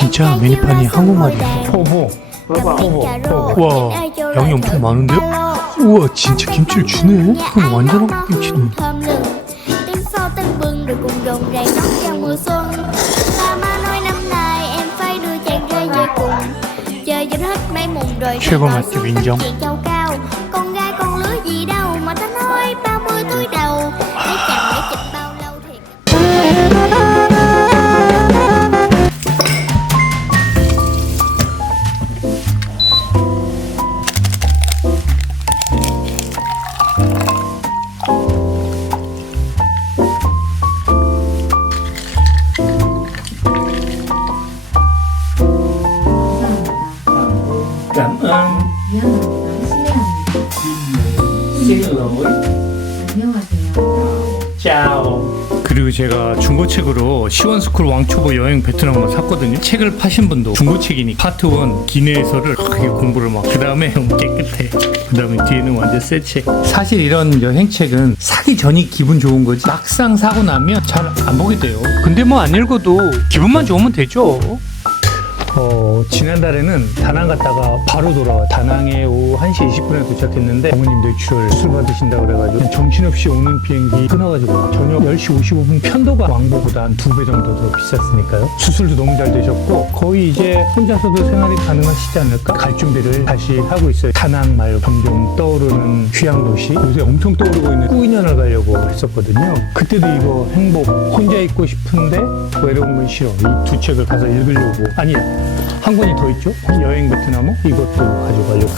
진짜 메뉴판이 한국말이에요. 포보. 와, 양이 엄청 많은데요? 우와, 진짜 김치를 주네? 그럼 완전 한국 김치네. Tiếng so tưng bừng rồi cùng rộn ràng đón chào mùa xuân. Mama nói năm nay em phải đưa chàng rể về cùng. Chơi cho hết mấy mùng rồi 최고 맛집 인정. chuyện châu cao. Con gái con lứa gì đâu mà ta nói 30 tuổi đầu. Lấy chàng để chịch bao lâu thiệt. Cảm ơn. Xin lỗi. 안녕하세요. 짜오. 그리고 제가 중고책으로 시원스쿨 왕초보 여행 베트남을 샀거든요. 책을 파신 분도 중고책이니까 파트 1 기내에서를 크게 공부를 막, 그 다음에 깨끗해, 그 다음에 뒤에는 완전 새 책. 사실 이런 여행책은 사기 전이 기분 좋은 거지 막상 사고 나면 잘 안 보게 돼요. 근데 뭐 안 읽어도 기분만 좋으면 되죠. 지난달에는 다낭 갔다가 바로 돌아와. 다낭에 오후 1시 20분에 도착했는데 어머님 뇌출혈 수술 받으신다고 그래가지고 정신없이 오는 비행기 끊어가지고 저녁 10시 55분 편도가 왕복보다 한 2배 정도 더 비쌌으니까요. 수술도 너무 잘 되셨고 거의 이제 혼자서도 생활이 가능하시지 않을까? 갈 준비를 다시 하고 있어요. 다낭 말고 점점 떠오르는 휴양도시, 요새 엄청 떠오르고 있는 꾸이년을 가려고 했었거든요. 그때도 이거 행복, 혼자 있고 싶은데 외로운 건 싫어, 이 두 책을 가서 읽으려고. 아니야, 한 권이 더 있죠? 여행 베트남어? 이것도 가져가려고.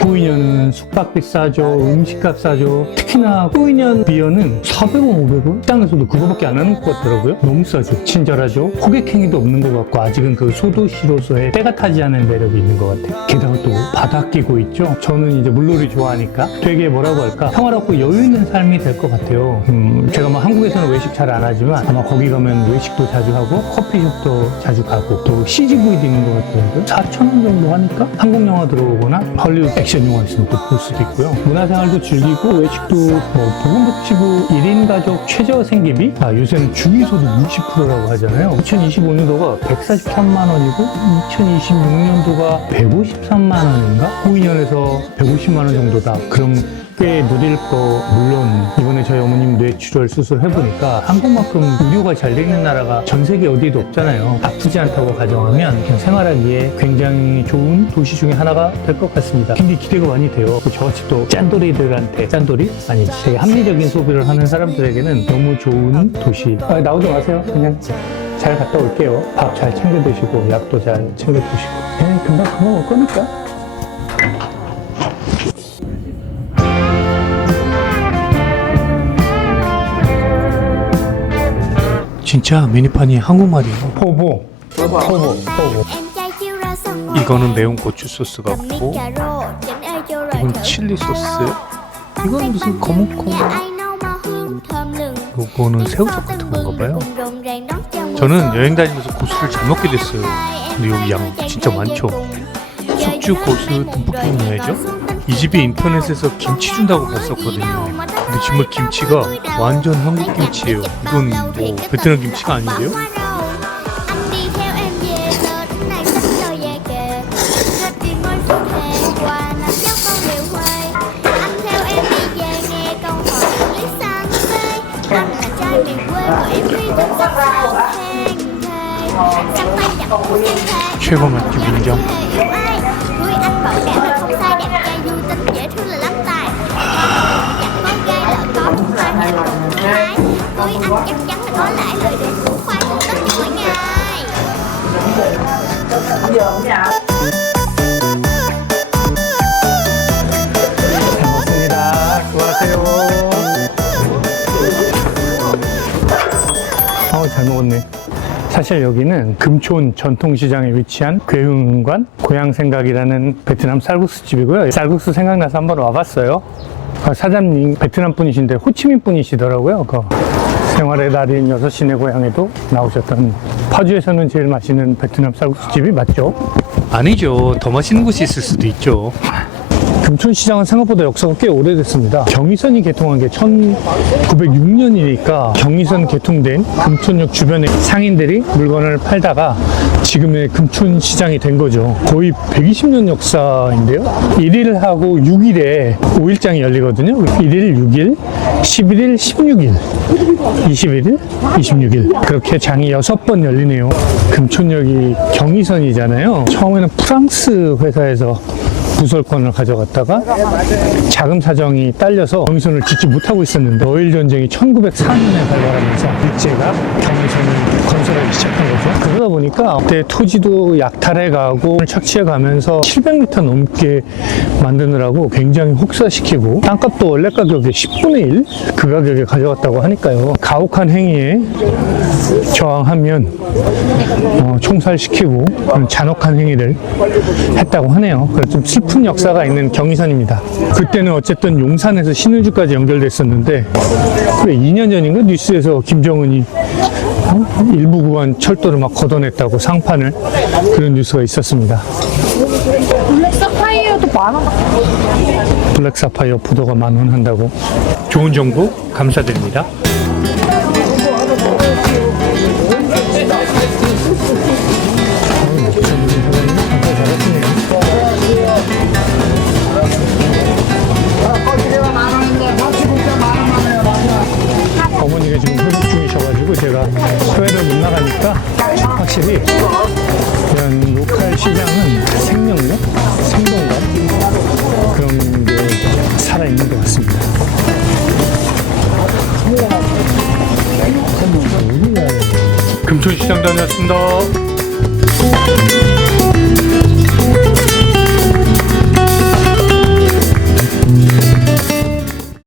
꾸이년은 숙박비 싸죠, 음식값 싸죠. 특히나 꾸이년 비어는 400원, 500원? 시장에서도 그거밖에 안 하는 것 같더라고요. 너무 싸죠. 친절하죠. 호객행위도 없는 것 같고 아직은 그 소도시로서의 때가 타지 않은 매력이 있는 것 같아요. 게다가 또 바다 끼고 있죠. 저는 이제 물놀이 좋아하니까 되게 뭐라고 할까, 평화롭고 여유 있는 삶이 될 것 같아요. 제가 뭐 한국에서는 외식 잘 안 하지만 아마 거기 가면 외식도 자주 하고 커피숍도 자주 가고 또 CGV도 있는 것 같은데 4,000원 정도 하니까 한국 영화 들어오거나 헐리우드 액션 영화 있으면 또 볼 수도 있고요. 문화생활도 즐기고 외식도 뭐 보건복지부 1인 가족 최저 생계비, 요새는 중위소득 60%라고 하잖아요. 2025년도가 143만 원이고 2026년도가 153만 원인가? 9년에서 150만 원 정도다. 그럼 꽤 누릴 거. 물론 이번에 저희 어머님 뇌출혈 수술 해보니까 한국만큼 의료가 잘 돼 있는 나라가 전 세계 어디에도 없잖아요. 아프지 않다고 가정하면 그냥 생활하기에 굉장히 좋은 도시 중에 하나가 될 것 같습니다. 굉장히 기대가 많이 돼요. 저같이 또 짠돌이들한테, 짠돌이? 아니지, 되게 합리적인 소비를 하는 사람들에게는 너무 좋은 도시. 나오지 마세요. 그냥 잘 갔다 올게요. 밥 잘 챙겨 드시고 약도 잘 챙겨 드시고. 금방 먹을 거니까. 진짜 메뉴판이 한국말이에요. 포보. Em trai chiêu ra sân ngoài. 이거는 매운 고추 소스 Cầm miếng 같고, cà rô, chỉnh ơi vô rồi 이건 thử. 칠리 소스, 이건 무슨 거뭇거뭇, Ai nấu mà hương thơm lừng. 요거는 새우젓 같은 건가 봐요. cùng rộn ràng đón chào mùa 저는 xuân. 여행 다니면서 고수를 잘 먹게 됐어요. 근데 여기 양 진짜 많죠. 숙주 고수 듬뿍 넣어야죠. 이 집이 인터넷에서 김치 준다고 봤었거든요. 근데 정말 김치가 완전 한국 김치예요. 이건 뭐 베트남 김치가 아닌데요? Anh đi theo em về Tết này sắp rồi về kề. Hết đi ngôi phố thề qua năm cháu con đều huê. Anh theo em đi về nghe câu hỏi lý sang xê. Anh là trai miền quê mà em đi trong sắc sao than thề. Sắm tay chặt chân thề. 최고 맛집 인정. Yêu ai? Cưới anh bảo đảm là không sai, đẹp trai vui tính dễ thương là lắm tài. Chẳng có gai lỡ có một hai nhanh cùng thoải mái. Cưới anh chắc chắn là có lãi lời để củ khoai cùng tất cho mỗi ngày. 잘 먹습니다. 수고하세요. 잘 먹었네. 사실 여기는 금촌 전통시장에 위치한 괴흥관 고향생각이라는 베트남 쌀국수 집이고요. 쌀국수 생각나서 한번 와봤어요. 사장님 베트남 분이신데 호치민 분이시더라고요. 생활의 달인 6시내 고향에도 나오셨던, 파주에서는 제일 맛있는 베트남 쌀국수 집이 맞죠? 아니죠. 더 맛있는 곳이 있을 수도 있죠. 금촌시장은 생각보다 역사가 꽤 오래됐습니다. 경의선이 개통한 게 1906년이니까 경의선 개통된 금촌역 주변에 상인들이 물건을 팔다가 지금의 금촌시장이 된 거죠. 거의 120년 역사인데요. 1일하고 6일에 5일장이 열리거든요. 1일, 6일, 11일, 16일, 21일, 26일 그렇게 장이 6번 열리네요. 금촌역이 경의선이잖아요. 처음에는 프랑스 회사에서 부설권을 가져갔다가 자금 사정이 딸려서 경의선을 짓지 못하고 있었는데 러일 전쟁이 1904년에 발발하면서 일제가 경의선을 건설하기 시작한 거죠. 그러다 보니까 그때 토지도 약탈해 가고 착취해 가면서 700m 넘게 만드느라고 굉장히 혹사시키고 땅값도 원래 가격의 10분의 1 그 가격에 가져갔다고 하니까요. 가혹한 행위에 저항하면 총살시키고 그런 잔혹한 행위를 했다고 하네요. 그래서 좀 슬픈 역사가 있는 경의선입니다. 그때는 어쨌든 용산에서 신의주까지 연결됐었는데 그래 2년 전인가 뉴스에서 김정은이 일부 구간 철도를 막 걷어냈다고 상판을 그런 뉴스가 있었습니다. 블랙 사파이어도 10,000원. 블랙 사파이어 부도가 10,000원 한다고. 좋은 정보 감사드립니다. 어머니가 지금 회복 중이셔가지고 제가 해외를 못 나가니까 확실히 이런 로컬 시장은 생명력, 생동감 그런 게 살아있는 것 같습니다. 금촌시장 다녀왔습니다.